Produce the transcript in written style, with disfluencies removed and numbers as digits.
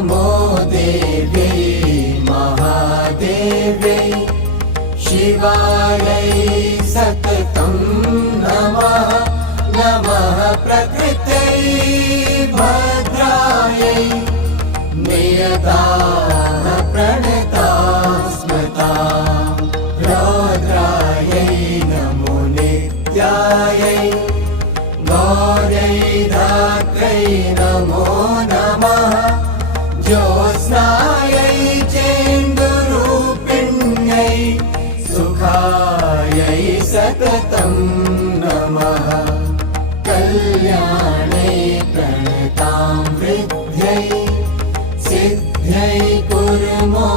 नमो देव्यै महादेव्यै शिवायै सततं नमः नमः प्रकृत्यै भद्रायै नियताः प्रणताः स्मृताः रौद्रायै नमो नित्यायै गौर्यै धात्र्यै नमो नमः ज्योत्स्नायै चेन्दुरूपिण्यै सुखायै सततं नमः कल्याणै प्रणतां वृद्ध्यै सिद्ध्यै कुर्मो